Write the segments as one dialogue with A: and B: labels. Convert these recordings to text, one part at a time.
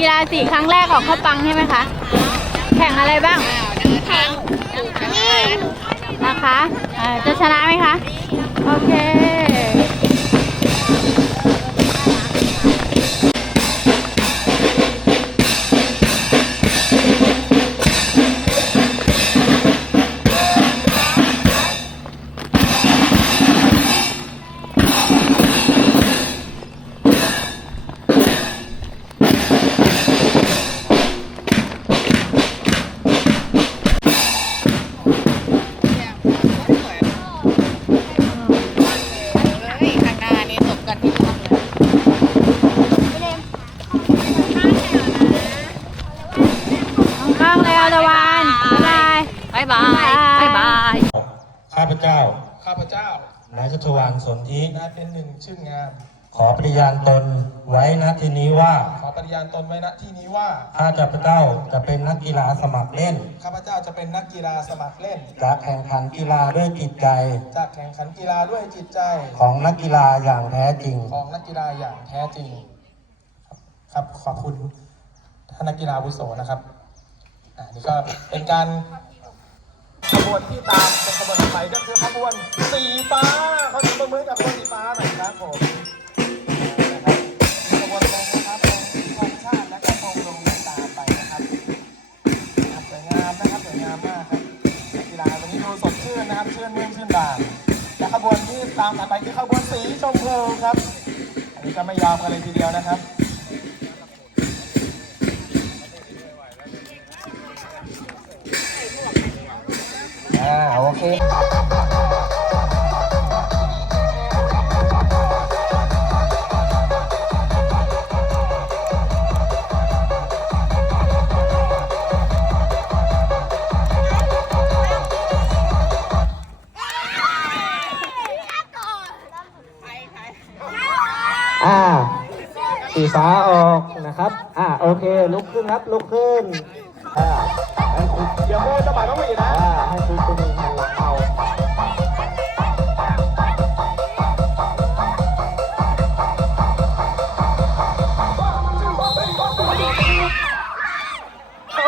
A: กีฬาสีครั้งแรกของข้าวปังใช่ไหมคะ แข่งอะไรบ้างนะคะเอ่อจะชนะไหมคะ โอเค
B: น
C: สนธิ
D: นายเป็นหนึ่งชื่องาม
C: ขอปฏิญาณตนไว้ณที่นี้ว่า
D: ขอปฏิญาณตนไว้ณที่นี้ว่า
C: ข้าพเจ้าจะเป็นนักกีฬาสมัครเล่น
D: ข้าพเจ้าจะเป็นนักกีฬาสมัครเล่น
C: จะแข่งขันกีฬาด้วยจิตใจ
D: จะแข่งขันกีฬาด้วยจิตใจ
C: ของนักกีฬาอย่างแท้จริง
D: ของนักกีฬาอย่างแท้จริง ครับขอบคุณท่านนักกีฬาอาวุโสนะครับ อ่านี่ก็เป็นการ ขบวนที่ตามเป็นขบวนต่อไปก็คือขบวนสีฟ้าเขาจะประมือกับขบวนสีฟ้าหน่อยครับผมนะครับขบวนลงนะครับลงธงชาติและก็ธงลงตามไปนะครับสวยงามนะครับสวยงามมากครับกีฬาวันนี้ดูสดชื่นนะครับชื่นเมื่นชื่นบานและขบวนที่ตามถัดไปคือขบวนสีชมพูครับ อันนี้ก็ไม่ยอมกันเลยทีเดียวนะครับ อ่าโอเค
E: อ่าสีฟ้าออกนะครับ อ่าโอเค ลุกขึ้นครับ ลุกขึ้นอ่า
D: เดี๋ยวโมจะบ่ายต้องมีนะ
E: อ่าให้คุณเป็นนึ่งพันหลังเอา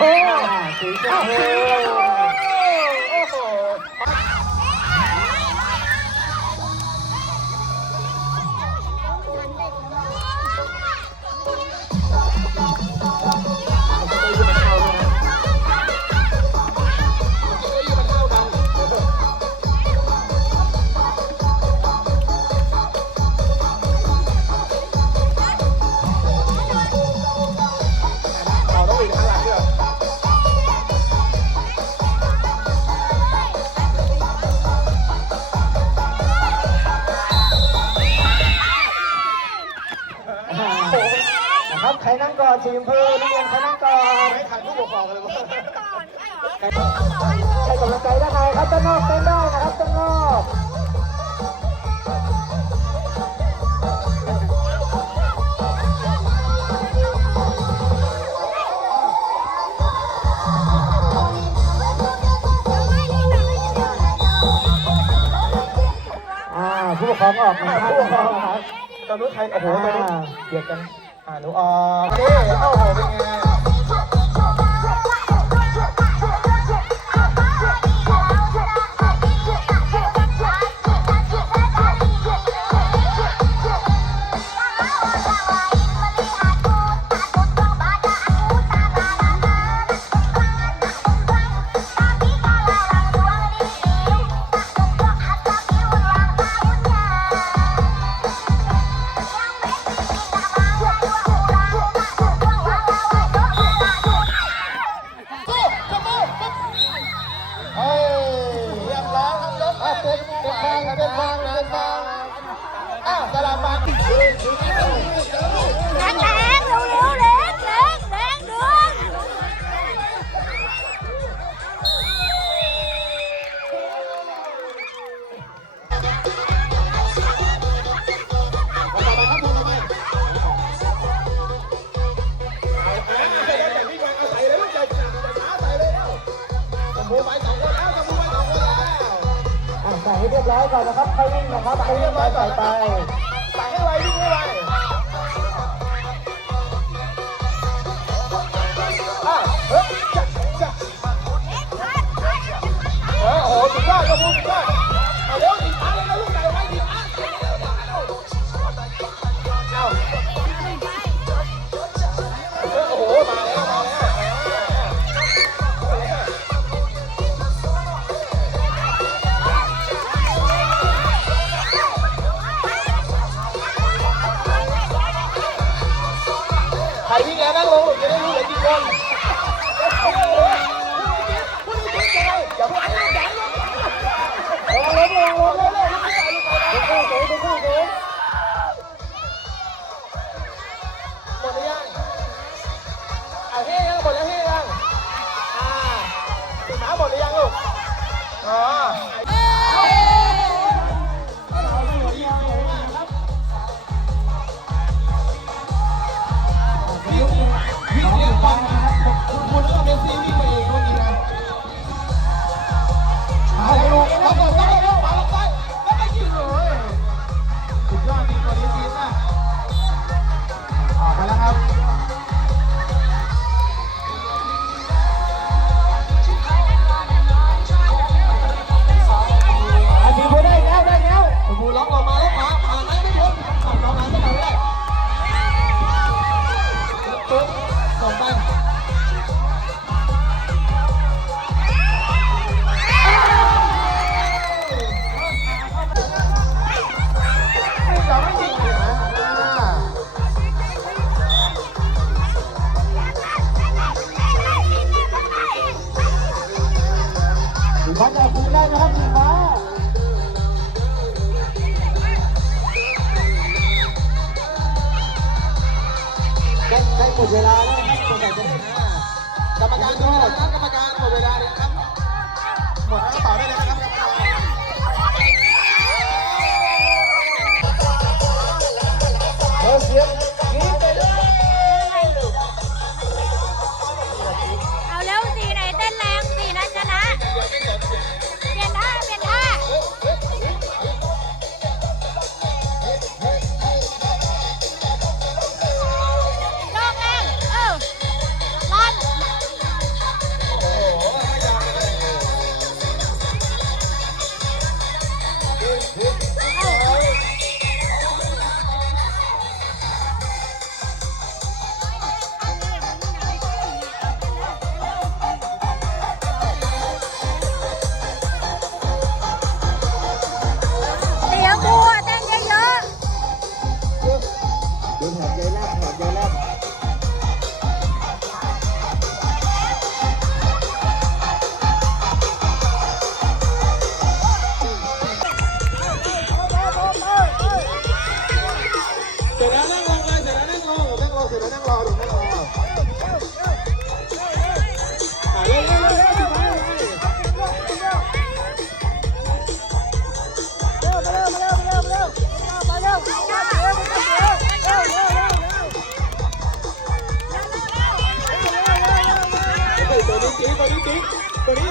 E: อ่าสีชมพู นะครับใครนั่งก่อนสีชมพูนักเรียนใครนั่งก่อน
D: ไม่ขันผู้ปกครองกันเลยวะ
E: ให้กำลังใจด้านในครับด้านนอกเต้นได้นะครับด้านนอกอ่าผู้ปกครองออกนะครับผู้ปกครองครับ
D: ตอนนู้นใครโอ้โห
E: โอ้
D: ตอนนู้น
E: เบียดกัน
D: อ่าหนูออกนี่โอ้โหเป็นไง บร้อก่อ
A: น
E: นะครับใครวิ่งนะครับค่อยวิ่งไปต่ไป
D: ใส่ให้ไววิ่งให้ไวอะเฮ้ยจะจะเออโอ้โหสุดยอดครับผมสุดยอด Ah. บอลออคืนได้นะครับสีฟ้าใกล้หมดเวลาแล้วนะครับกรรมการด้วยครับกรรมการหมดเวลาแล้วครับหมดแล้วต่อได้เลยนะครับ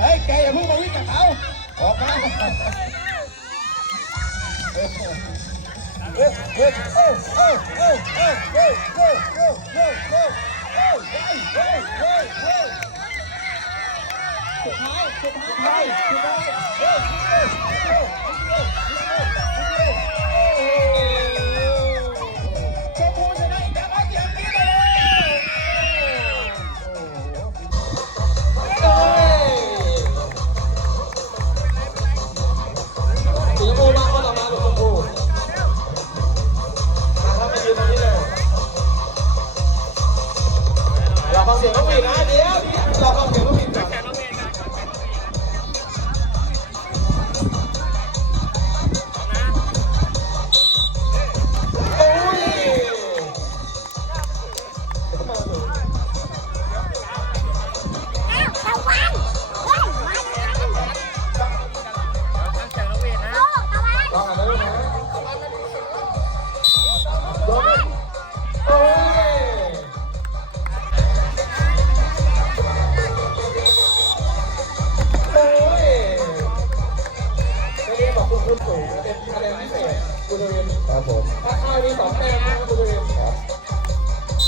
D: เฮ้ยแกอย่าพูดมาวิ่งกับเขาออกมาเฮ้ยเฮ้ยเฮ้ยเฮ้ยเฮ้ยเฮ้ยเฮ้ยเฮ้ยเฮ้ยเฮ้ยเฮ้ยเฮ้ยเฮ้ยเฮ้ยเฮ้ยสุดท้ายสุดท้ายสุดท้ายเฮ้ยเฮ้ยเฮ้ย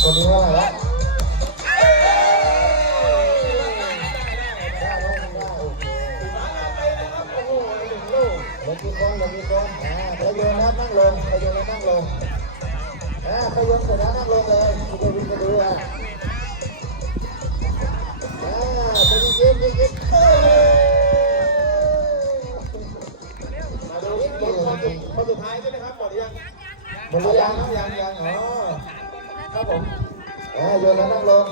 D: คนนี้ว่าอะ
C: ไรวะ
E: ครับผมอ่าโยนแล้วนั่งลง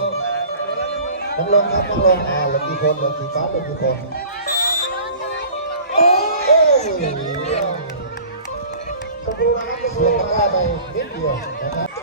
E: นั่งลงครับนั่งลงอ่าเหลือกี่คนเหลือกี่ฟ้าเหลือกี่คนโอ้ยสบู่นะครับสบู่ตะกร้าไปนิดเดียวนะครับ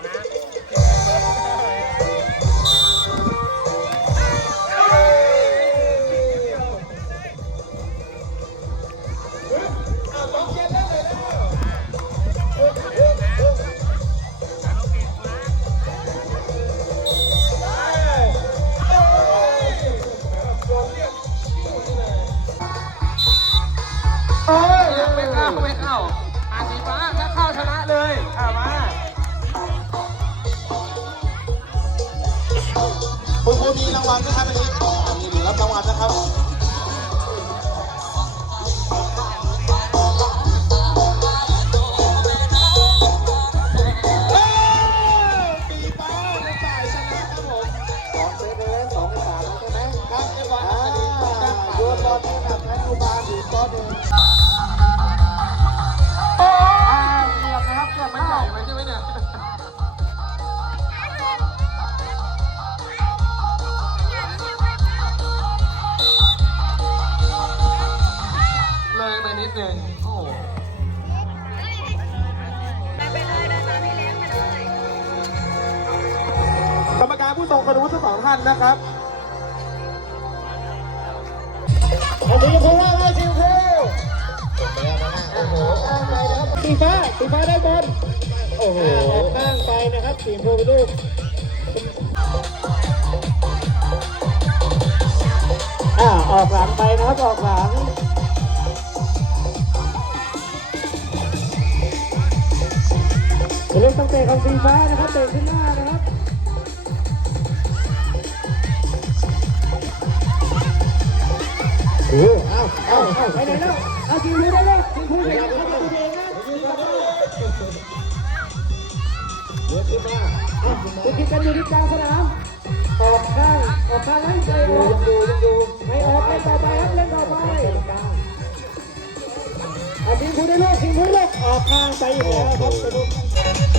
D: วัลนะครับอันนี้มีเหลือรับรางวัลนะครับปีฟ้าเป็นฝ่ายชนะครับผม
E: สองเซตเลยสองในสามใช่ไหม
D: ครับเรียบร้อยครับ
E: โยนบอลให้กับนักอุบาลหรือก้อนหนึ่ง
D: กรรมการผู้ทรงคุณวุฒิทั้งสองท่านนะครับ
E: อันนี้พูว่าไงทีมพูโอ้โหข้งไปนะครับสีฟ้าสีฟ้าได้บอลโอ้โหข้างไปนะครับสีพูเป็นลูกอ่าออกหลังไปนะครับออกหลังเป็นลูกตั้งเตะของสีฟ้านะครับเตะขึ้นหน้านะครับ โอ้เอาเอาเอาไปไหนแล้วเอาทีมพูดได้เลยทีมพูดได้เลยเอาทีมเองนะเยอะขึ้นมาเอาคุณคิดกันอยู่ที่กลางสนามออกข้างออกข้างให้ใจออกดูดูไม่ออกเล่ต่อไปครับเล่นต่อไปเอาทีมพูดได้เลยทีมพูด้เลยออกข้างไปอีกแล้วครับ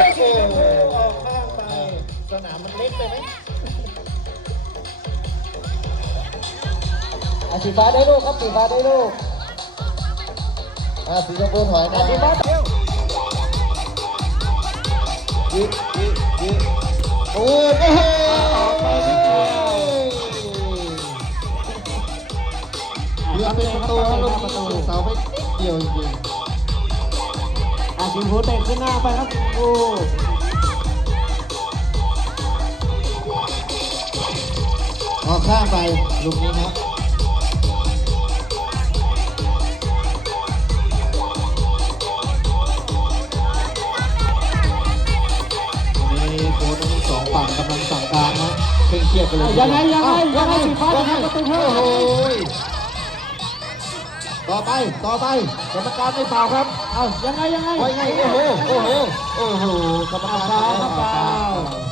E: ยิงด้วยทีมผู้ออกข้างไปสนามมันเล็กไปไหมอะสีฟ้าได้ลูกครับสีฟ้าได้ลูกอะสีชมพูถอยนะสีฟ้าเร็วยิงยิงยิงโอ้โหออกไปนิดเดียวเรือเป็นประตูครับลูกประตูเสาไม่เกี่ยวจริงๆ อาชิมพูเตะขึ้นหน้าไปครับชิมพูออกข้างไปลูกนี้ครับนี่โค้ชทั้งสองฝั่งกำลังสั่งการนะเคร่งเครียดกันเลยยังไงยังไงยังไงสีฟ้ายังไงประตูเพิ่มโอ้โห
C: ต่อไปต่อไปกรรมการไม่เป่าครับ
E: เอายังไงยังไง
C: ไว้ไงโอ้โหโอ้โหโอ้โหกรรมการไม่เป่า